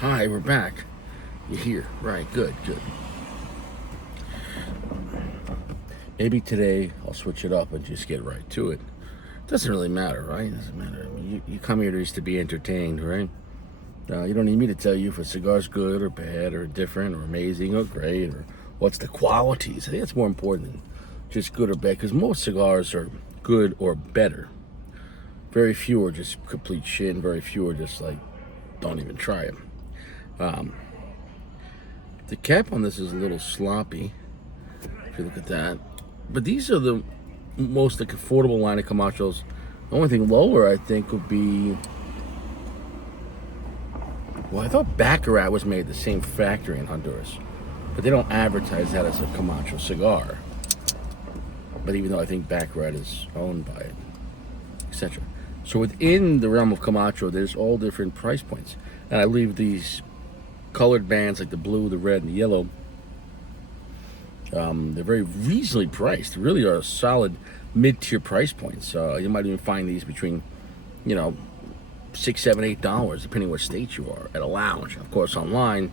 Hi, we're back. You're here. Right, good. Maybe today I'll switch it up and just get right to it. Doesn't really matter, right? Doesn't matter. I mean, you come here just to be entertained, right? You don't need me to tell you if a cigar's good or bad or different or amazing or great or what's the qualities. I think that's more important than just good or bad, because most cigars are good or better. Very few are just complete shit, and very few are just like, don't even try them. Um, the cap on this is a little sloppy, if you look at that. But these are the most like affordable line of Camachos. The only thing lower, I think, would be... Well, I thought Baccarat was made the same factory in Honduras, but they don't advertise that as a Camacho cigar. But even though I think Baccarat is owned by it, etc. So within the realm of Camacho, there's all different price points. And I leave these colored bands like the blue, the red, and the yellow. They're very reasonably priced. They really are solid mid-tier price points. You might even find these between, $6, $7, $8, depending what state you are, at a lounge. Of course, online,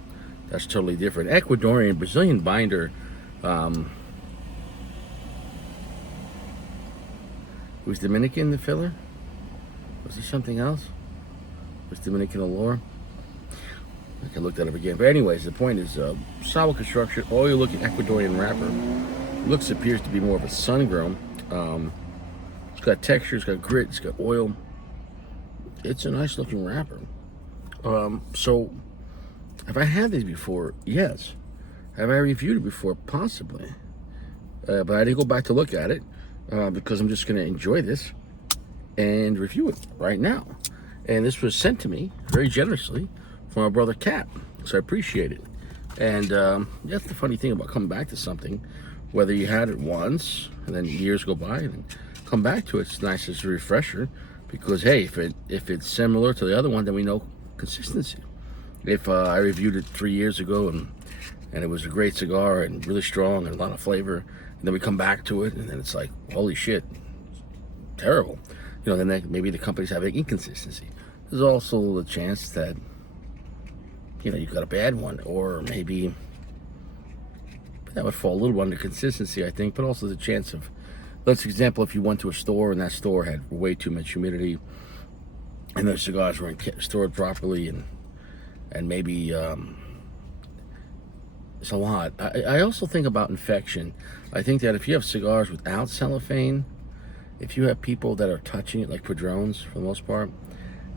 that's totally different. Ecuadorian, Brazilian binder. Was Dominican the filler? Was there something else? Was Dominican Allure? I can look that up again. But anyways, the point is solid construction, oil-looking Ecuadorian wrapper. Appears to be more of a sun-grown. It's got texture, it's got grit, it's got oil. It's a nice-looking wrapper. So, have I had these before? Yes. Have I reviewed it before? Possibly. But I didn't go back to look at it because I'm just going to enjoy this and review it right now. And this was sent to me very generously from my brother Cap, so I appreciate it. And that's the funny thing about coming back to something, whether you had it once and then years go by and come back to it. It's nice as a refresher, because hey, if it's similar to the other one, then we know consistency. If I reviewed it 3 years ago and it was a great cigar and really strong and a lot of flavor, and then we come back to it and then it's like, holy shit, terrible. Then maybe the company's having inconsistency. There's also the chance that you've got a bad one, or maybe that would fall a little under consistency, I think, but also the chance of, let's example, if you went to a store and that store had way too much humidity and their cigars weren't stored properly, and maybe it's a lot. I also think about infection. I think that if you have cigars without cellophane, if you have people that are touching it, like Padrones for the most part,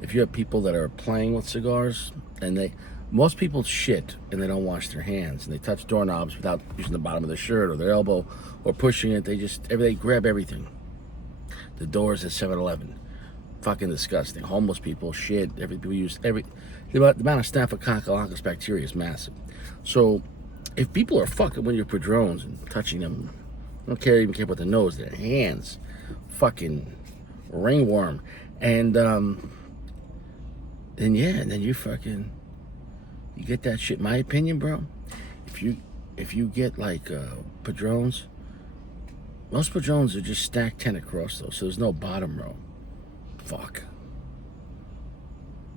if you have people that are playing with cigars, and most people shit and they don't wash their hands, and they touch doorknobs without using the bottom of their shirt or their elbow or pushing it, they grab everything. The doors at 7-Eleven, fucking disgusting. Homeless people shit. The amount of Staphylococcus bacteria is massive. So if people are fucking with your Padrones and touching them, I don't even care about the nose, their hands, fucking ringworm, and then you fucking, you get that shit. My opinion, bro, if you get like Padrones, most Padrones are just stacked 10 across though, so there's no bottom row. Fuck.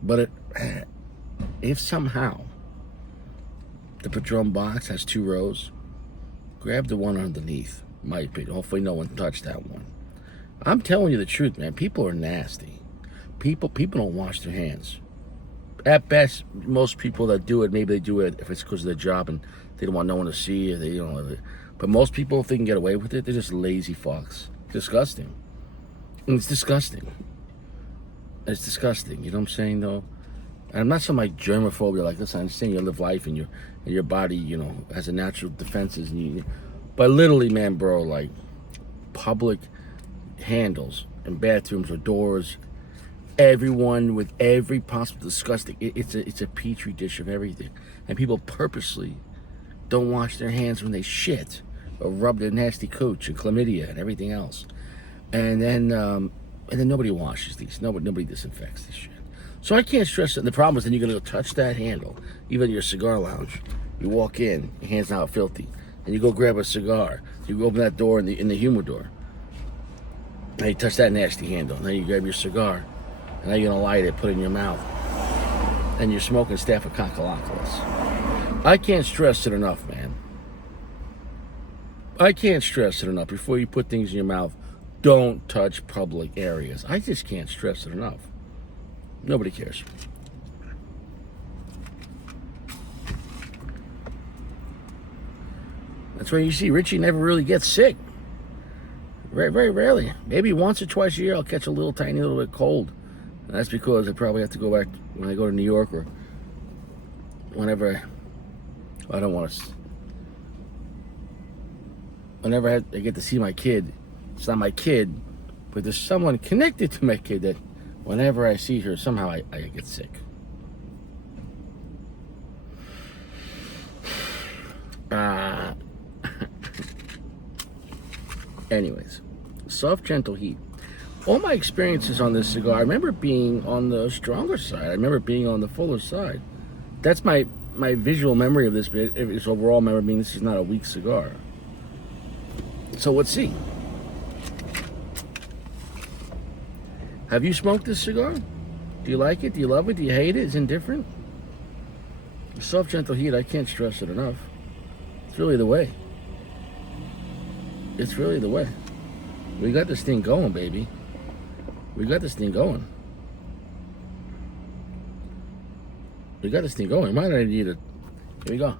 But if somehow the Padron box has 2 rows, grab the one underneath. My opinion. Hopefully no one touched that one. I'm telling you the truth, man. People are nasty. People don't wash their hands. At best, most people that do it, maybe they do it if it's because of their job and they don't want no one to see it. But most people, if they can get away with it, they're just lazy fucks. Disgusting. And it's disgusting. It's disgusting. You know what I'm saying, though? And I'm not some like germophobia. Like, listen, I understand you live life and your body, has a natural defenses. But literally, man, bro, like public handles and bathrooms or doors, everyone with every possible disgusting. It's a petri dish of everything, and people purposely don't wash their hands when they shit or rub their nasty cooch and chlamydia and everything else, and then nobody washes these. Nobody disinfects this shit. So I can't stress it. And the problem is then you're gonna go touch that handle, even your cigar lounge. You walk in, your hands now filthy, and you go grab a cigar. You go open that door in the humidor. Now you touch that nasty handle. Now you grab your cigar. And now you're gonna light it, put it in your mouth. and you're smoking Staphylococcus. I can't stress it enough, man. I can't stress it enough. Before you put things in your mouth, don't touch public areas. I just can't stress it enough. Nobody cares. That's why you see Richie never really gets sick. Very, very rarely. Maybe once or twice a year I'll catch a little tiny little bit cold. And that's because I probably have to go back when I go to New York or whenever I don't want to. Whenever I get to see my kid, it's not my kid, but there's someone connected to my kid that whenever I see her, somehow I get sick. Anyways, soft, gentle heat. All my experiences on this cigar, I remember being on the stronger side. I remember being on the fuller side. That's my visual memory of this, but its overall memory being this is not a weak cigar. So let's see. Have you smoked this cigar? Do you like it? Do you love it? Do you hate it? Is it indifferent? Soft, gentle heat, I can't stress it enough. It's really the way. It's really the way. We got this thing going, baby. We got this thing going. We got this thing going. Might not need it. Here we go.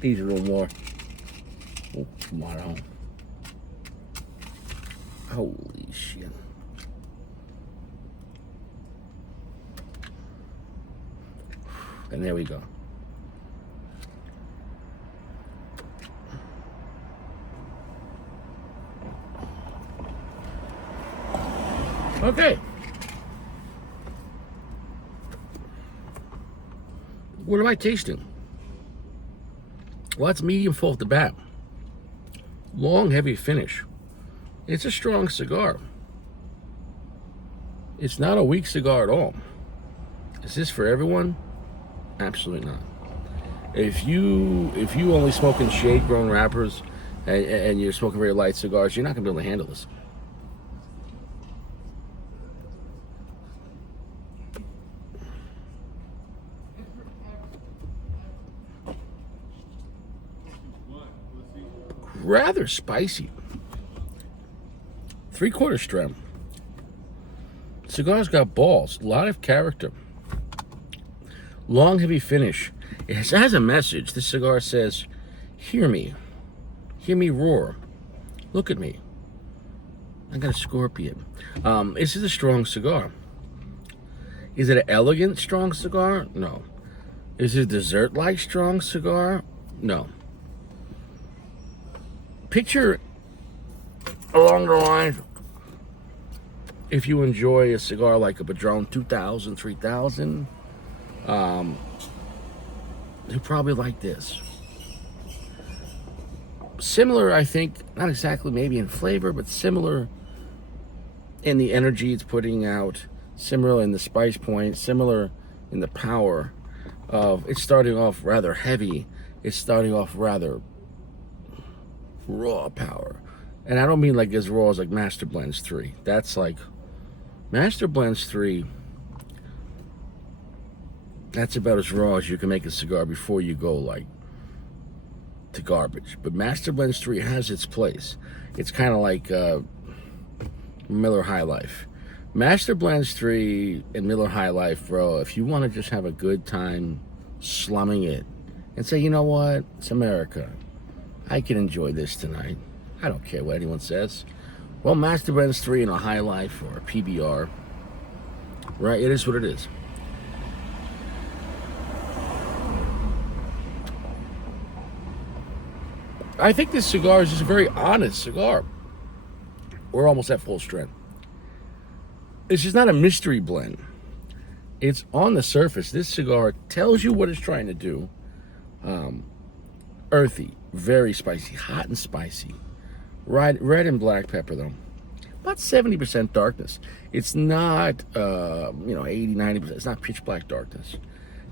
These a little more. Oh, come on. Holy shit. And there we go. Okay. What am I tasting? Well, it's medium full at the bat. Long, heavy finish. It's a strong cigar. It's not a weak cigar at all. Is this for everyone? Absolutely not. If you only smoke in shade-grown wrappers and you're smoking very light cigars, you're not going to be able to handle this. Rather spicy. 3/4 strength. Cigar's got balls, a lot of character. Long, heavy finish. It has a message. This cigar says, hear me roar. Look at me. I got a scorpion. This is a strong cigar. Is it an elegant strong cigar? No. Is it a dessert-like strong cigar? No. Picture along the lines, if you enjoy a cigar like a Padron 2000, 3000, you probably like this. Similar, I think, not exactly maybe in flavor, but similar in the energy it's putting out, similar in the spice point, similar in the power of, it's starting off rather heavy, it's starting off rather raw power. And I don't mean like as raw as like Master Blends 3. That's like, Master Blends 3, that's about as raw as you can make a cigar before you go like to garbage. But Master Blends 3 has its place. It's kind of like Miller High Life. Master Blends 3 and Miller High Life, bro, if you want to just have a good time slumming it and say, you know what, it's America, I can enjoy this tonight, I don't care what anyone says. Well, Master Blends 3 and a High Life or a PBR, right, it is what it is. I think this cigar is just a very honest cigar. We're almost at full strength. This is not a mystery blend. It's on the surface. This cigar tells you what it's trying to do. Earthy, very spicy, hot and spicy. Red and black pepper though. About 70% darkness. It's not, 80, 90%. It's not pitch black darkness.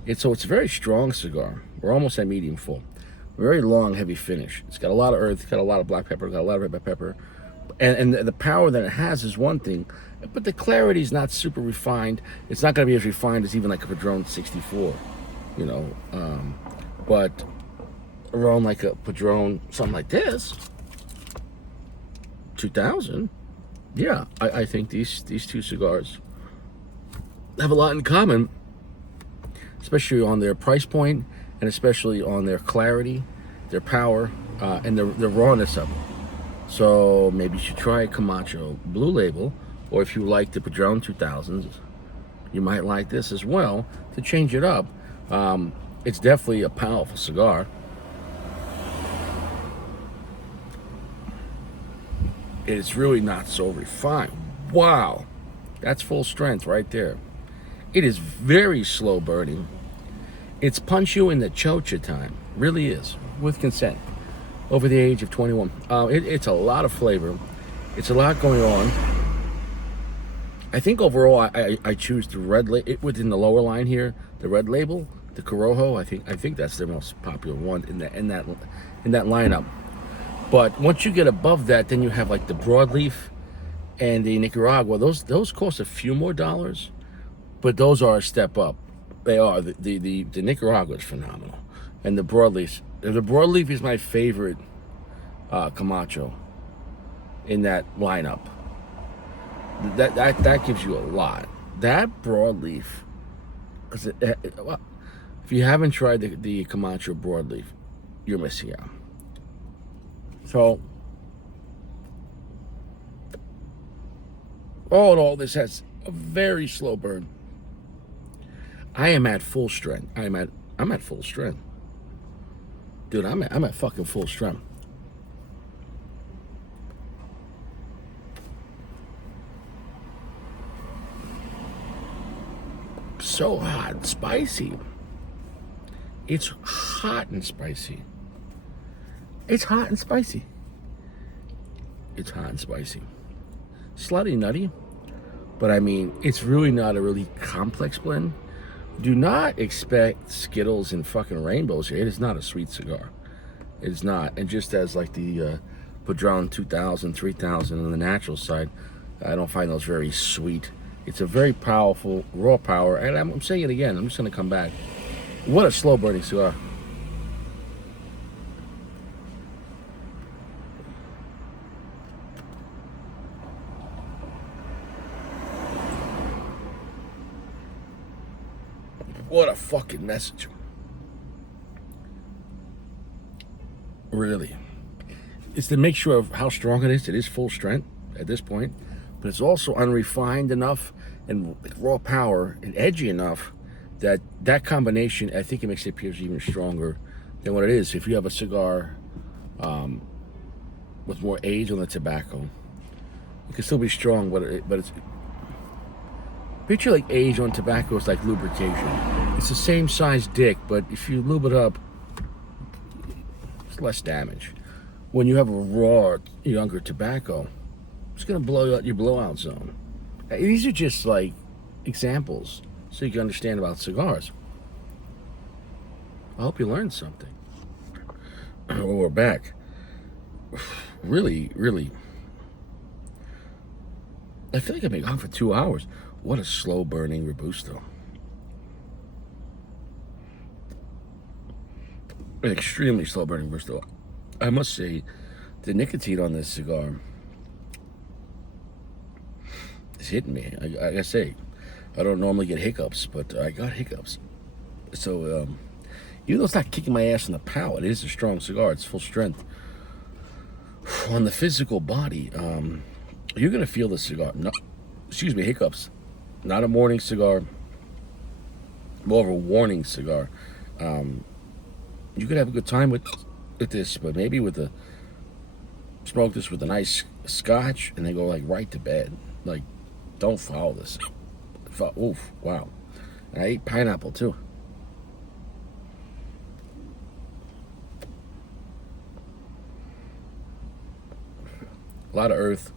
It's a very strong cigar. We're almost at medium full. Very long, heavy finish. It's got a lot of earth. It's got a lot of black pepper. It's got a lot of red pepper. And the power that it has is one thing, but the clarity is not super refined. It's not going to be as refined as even like a Padron 64, you know. But around like a Padron, something like this, 2000, yeah, I think these two cigars have a lot in common, especially on their price point and especially on their clarity, their power, and the rawness of them. So maybe you should try a Camacho Blue Label, or if you like the Padron 2000s, you might like this as well to change it up. It's definitely a powerful cigar. It's really not so refined. Wow, that's full strength right there. It is very slow burning. It's punch you in the chocha time, really is, with consent. Over the age of 21. It's a lot of flavor. It's a lot going on. I think overall I choose the red within the lower line here, the red label, the Corojo. I think that's their most popular one in that lineup. But once you get above that, then you have like the broadleaf and the Nicaragua. Those cost a few more dollars, but those are a step up. They are. The Nicaragua is phenomenal, and the broadleaf. The broadleaf is my favorite Camacho in that lineup. That gives you a lot. That broadleaf, because if you haven't tried the Camacho broadleaf, you're missing out. So, all in all, this has a very slow burn. I am at full strength. I'm at full strength. Dude, I'm at fucking full strength. So hot and spicy. It's hot and spicy. It's hot and spicy. It's hot and spicy. Slightly nutty, but I mean, it's really not a really complex blend. Do not expect Skittles and fucking rainbows here. It is not a sweet cigar. It is not. And just as like the Padron 2000, 3000 on the natural side, I don't find those very sweet. It's a very powerful, raw power. And I'm saying it again. I'm just going to come back. What a slow burning cigar. What a fucking message. Really. It's to make sure of how strong it is. It is full strength at this point, but it's also unrefined enough and raw power and edgy enough that combination, I think it makes it appear even stronger than what it is. If you have a cigar with more age on the tobacco, it can still be strong, but it's picture like age on tobacco is like lubrication. It's the same size dick, but if you lube it up, it's less damage. When you have a raw, younger tobacco, it's gonna blow out your blowout zone. These are just like examples so you can understand about cigars. I hope you learned something. Well, we're back. Really, really. I feel like I've been gone for 2 hours. What a slow burning Robusto. An extremely slow burning Robusto. I must say, the nicotine on this cigar is hitting me. I gotta say, I don't normally get hiccups, but I got hiccups. So, even though it's not kicking my ass in the palate, it is a strong cigar. It's full strength. On the physical body, you're gonna feel the cigar. No, excuse me, hiccups. Not a morning cigar, more of a warning cigar. You could have a good time with this, but maybe smoke this with a nice scotch and then go like right to bed. Like, don't follow this. Oof, wow. And I ate pineapple too. A lot of earth,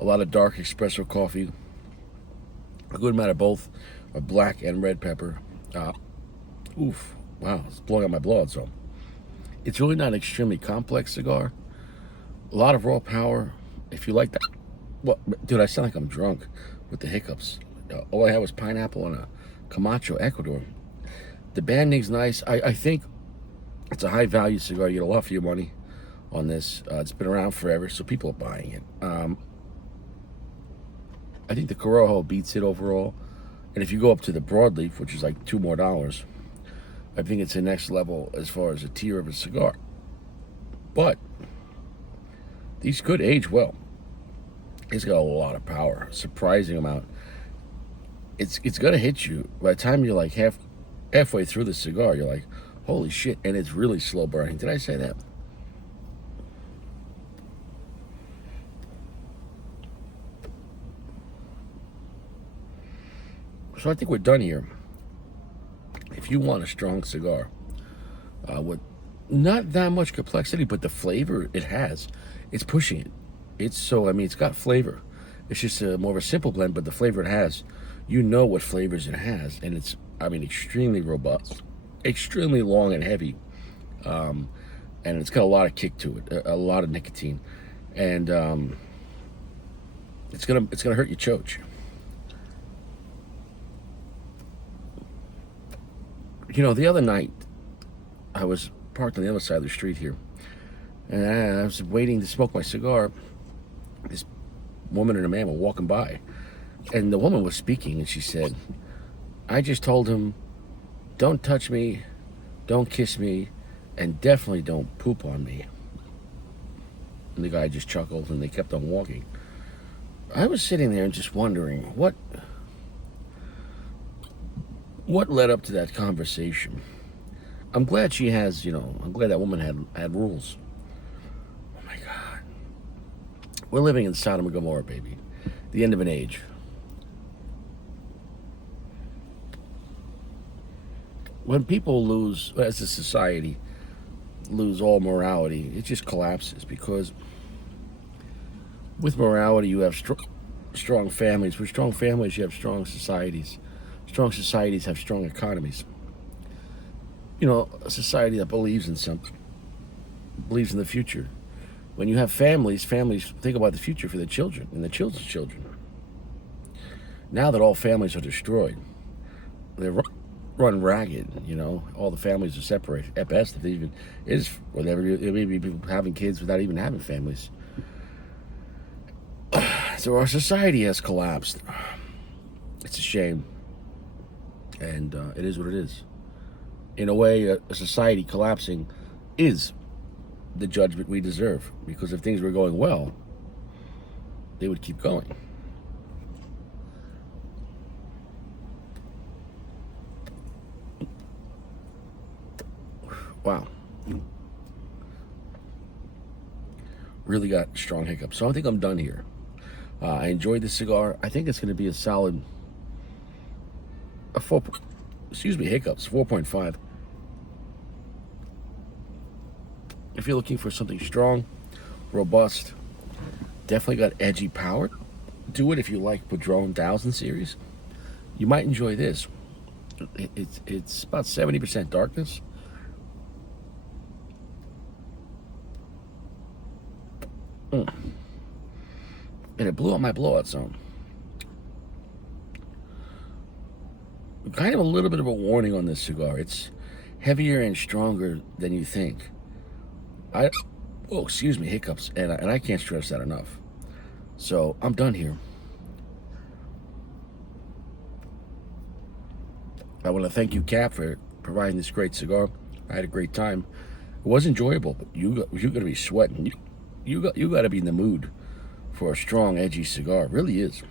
a lot of dark espresso coffee. A good amount of both black and red pepper. Oof, wow, it's blowing out my blood. So It's really not an extremely complex cigar. A lot of raw power. If you like that. Well, dude, I sound like I'm drunk with the hiccups. All I had was pineapple and a Camacho, Ecuador. The banding's nice. I think it's a high value cigar. You get a lot for your money on this. It's been around forever, so people are buying it. I think the Corojo beats it overall. And if you go up to the broadleaf, which is like $2 more, I think it's the next level as far as a tier of a cigar. But these could age well. It's got a lot of power, surprising amount. It's gonna hit you by the time you're like halfway through the cigar. You're like, holy shit! And it's really slow burning. Did I say that? So I think we're done here. If you want a strong cigar with not that much complexity, but the flavor it has, it's pushing it. It's got flavor. It's just more of a simple blend, but the flavor it has, you know what flavors it has, and it's, extremely robust, extremely long and heavy, and it's got a lot of kick to it, a lot of nicotine, and it's gonna hurt your choach. The other night, I was parked on the other side of the street here, and I was waiting to smoke my cigar. This woman and a man were walking by, and the woman was speaking, and she said, I just told him, don't touch me, don't kiss me, and definitely don't poop on me. And the guy just chuckled, and they kept on walking. I was sitting there and just wondering, what led up to that conversation? I'm glad she has, I'm glad that woman had rules. Oh my God. We're living in Sodom and Gomorrah, baby. The end of an age. When people lose, as a society, lose all morality, it just collapses, because with morality you have strong families. With strong families you have strong societies. Strong societies have strong economies. A society that believes in the future. When you have families think about the future for their children and the children's children. Now that all families are destroyed, they're run ragged. All the families are separated at best, if they even is, or there may be people having kids without even having families. So our society has collapsed. It's a shame. And it is what it is. In a way, a society collapsing is the judgment we deserve. Because if things were going well, they would keep going. Wow. Really got strong hiccups. So I think I'm done here. I enjoyed the cigar. I think it's going to be a solid... hiccups, 4.5. If you're looking for something strong, robust, definitely got edgy power, do it. If you like Padron 1000 series, you might enjoy this. It's about 70% darkness. And it blew out my blowout zone. Kind of a little bit of a warning on this cigar. It's heavier and stronger than you think. Hiccups, and I can't stress that enough. So I'm done here. I want to thank you, Cap, for providing this great cigar. I had a great time. It was enjoyable, but you got to be sweating. You got to be in the mood for a strong, edgy cigar. It really is.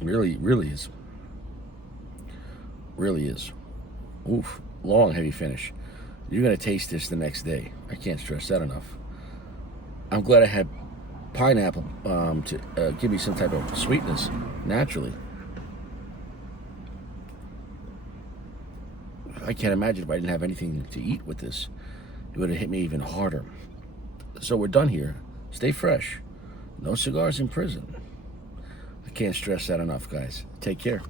It really is. Really is. Oof. Long, heavy finish. You're going to taste this the next day. I can't stress that enough. I'm glad I had pineapple to give me some type of sweetness naturally. I can't imagine if I didn't have anything to eat with this. It would have hit me even harder. So we're done here. Stay fresh. No cigars in prison. I can't stress that enough, guys. Take care.